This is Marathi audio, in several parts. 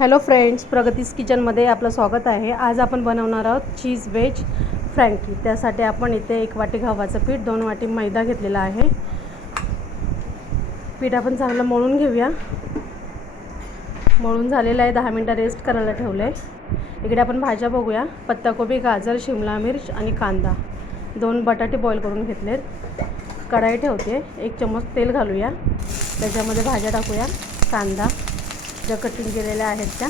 हॅलो फ्रेंड्स, प्रगतीज किचनमध्ये आपलं स्वागत आहे। आज आपण बनवणार आहोत चीज वेज फ्रँकी। त्यासाठी आपण इथे 1 वाटी गव्हाचं पीठ, 2 वाटी मैदा घेतलेला आहे। पीठ आपण चांगलं मळून घेऊया। मळून झालेलं आहे, 10 मिनिटं रेस्ट करायला ठेवलं आहे। इकडे आपण भाज्या बघूया। पत्ताकोबी, गाजर, शिमला मिर्च आणि कांदा, 2 बटाटे बॉईल करून घेतलेत। कढाई ठेवते, 1 चम्मच तेल घालूया। त्याच्यामध्ये भाज्या टाकूया। कांदा ज्या कटिंग केलेल्या आहेत त्या,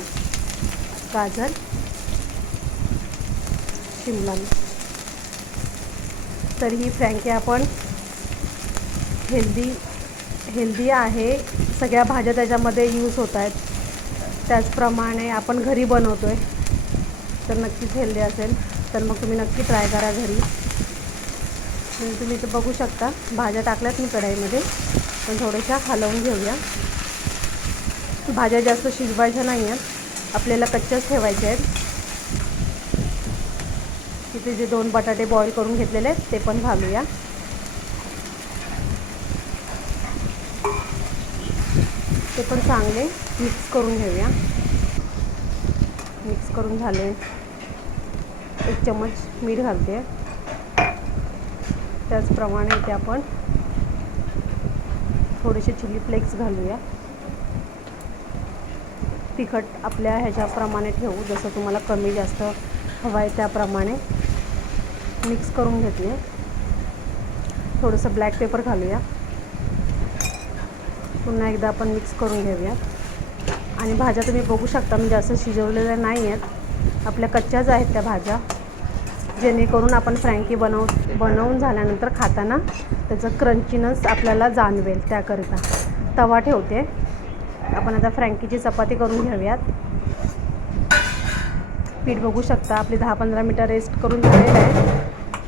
गाजर, शिमला मिर्च। तर ही फ्रँकी आपण हेल्दी आहे, सगळ्या भाज्या त्याच्यामध्ये यूज होत आहेत। त्याचप्रमाणे आपण घरी बनवतो आहे, तर नक्कीच हेल्दी असेल। तर मग तुम्ही नक्की ट्राय करा घरी। तुम्ही इथं बघू शकता, भाज्या टाकल्यात मी कढाईमध्ये, पण थोड्याशा हलवून घेऊया। भाज्या जास्त शिजवायच्या नाही आहेत, आपल्याला कच्च्याच ठेवायच्या आहेत। तिथे जे 2 बटाटे बॉईल करून घेतलेले आहेत ते पण घालूया। ते पण चांगले मिक्स करून घेऊया। मिक्स करून झाले, 1 चम्मच मीठ घालते। त्याचप्रमाणे इथे आपण थोडेसे चिली फ्लेक्स घालूया। तिखट आपल्या ह्याच्याप्रमाणे ठेवू, जसं तुम्हाला कमी जास्त हवं आहे त्याप्रमाणे। मिक्स करून घेतले। थोडंसं ब्लॅक पेपर घालूया। पुन्हा एकदा आपण मिक्स करून घेऊया। आणि भाज्या तुम्ही बघू शकता, मी जास्त शिजवलेल्या नाही आहेत, आपल्या कच्च्याच आहेत त्या भाज्या, जेणेकरून आपण फ्रँकी बनवून झाल्यानंतर खाताना त्याचं क्रंचीनेस आपल्याला जाणवेल। त्याकरिता तवा ठेवते। आपण आता फ्रँकीची चपाती करून घेऊयात। पीठ बघू शकता, आपली 10-15 मिनटं रेस्ट करून झालेलं आहे।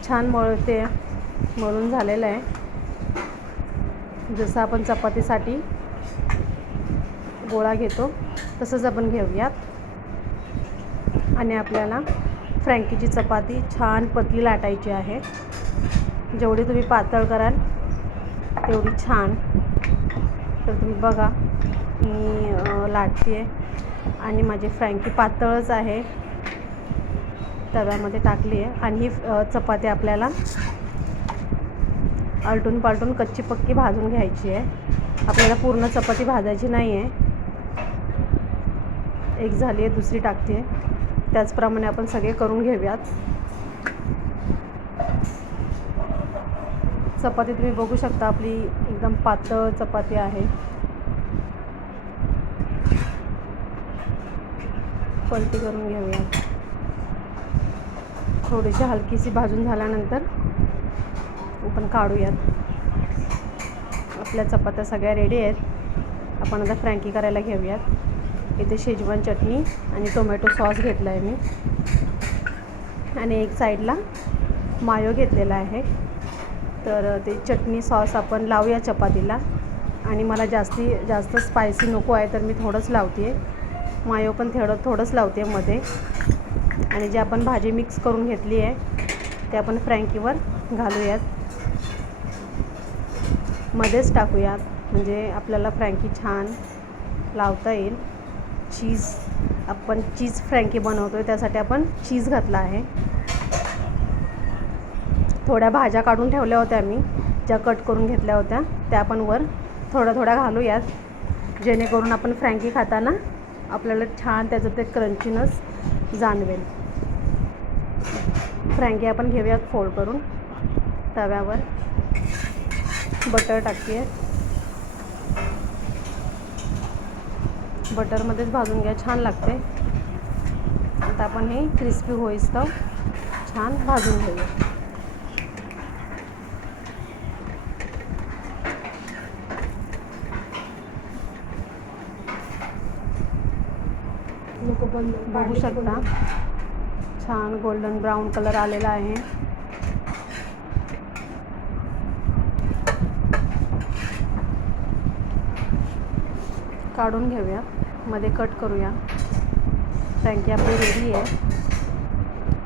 छान मळून झालेलं आहे। जसं आपण चपातीसाठी गोळा घेतो तसंच आपण घेऊयात। आणि आपल्याला फ्रँकीची चपाती छान पतली लाटायची आहे। जेवढी तुम्ही पातळ कराल तेवढी छान। तर तुम्ही बघा, मी लाटते आहे आणि माझी फ्रँकी पातळच आहे। तव्यामध्ये टाकली आहे आणि ही चपाती आपल्याला आलटून पालटून कच्ची पक्की भाजून घ्यायची आहे। आपल्याला पूर्ण चपाती भाजायची नाही आहे। एक झाली आहे, दुसरी टाकते आहे। त्याचप्रमाणे आपण सगळे करून घेऊयात। चपाती तुम्ही बघू शकता, आपली एकदम पातळ चपाती आहे। पलटी करून घेऊयात। थोडीशी हलकीशी भाजून झाल्यानंतर आपण काढूयात। आपल्या चपात्या सगळ्या रेडी आहेत। आपण आता फ्रँकी करायला घेऊयात। इथे शेजवान चटणी आणि टोमॅटो सॉस घेतला आहे मी, आणि एक साईडला मायो घेतलेला आहे। तर ते चटणी सॉस आपण लावूया चपातीला। आणि मला जास्त स्पायसी नको आहे, तर मी थोडंच लावते आहे। मायो पण थोडंच लावते मध्ये। आणि जे आपण भाजी मिक्स करून घेतली आहे ते आपण फ्रँकीवर घालूयात, मध्येच टाकूयात, म्हणजे आपल्याला फ्रँकी छान लावता येईल। आपण चीज फ्रँकी बनवतो आहे, त्यासाठी आपण चीज घातला आहे। थोड्या भाज्या काढून ठेवल्या होत्या मी, ज्या कट करून घेतल्या होत्या, त्या आपण वर थोड्या घालूयात, जेणेकरून आपण फ्रँकी खाताना आपल्याला छान त्याचं ते क्रंचीनेस जाणवेल। फ्रँकी आपण घेऊयात फोल्ड करून। तव्यावर बटर टाकते आहे। बटरमध्येच भाजून घ्या, छान लागते। आता आपण हे क्रिस्पी होईस्तोवर छान भाजून घेऊया। बघू शकता, छान गोल्डन ब्राऊन कलर आलेला आहे। काढून घेऊया, मध्ये कट करूया। फ्रँकी आपली रेडी आहे।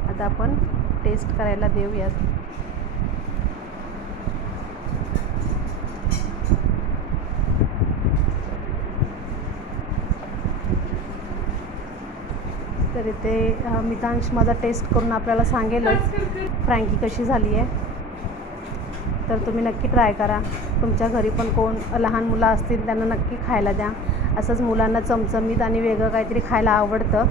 आता आपण टेस्ट करायला देऊयात। तर इथे मितांश माझा टेस्ट करून आपल्याला सांगेलच फ्रँकी कशी झाली आहे. तर तुम्ही नक्की ट्राय करा. तुमच्या घरी पण कोण लहान मुलं असतील त्यांना नक्की खायला द्या. असंच मुलांना चमचमीत आणि वेगळं काहीतरी खायला आवडतं.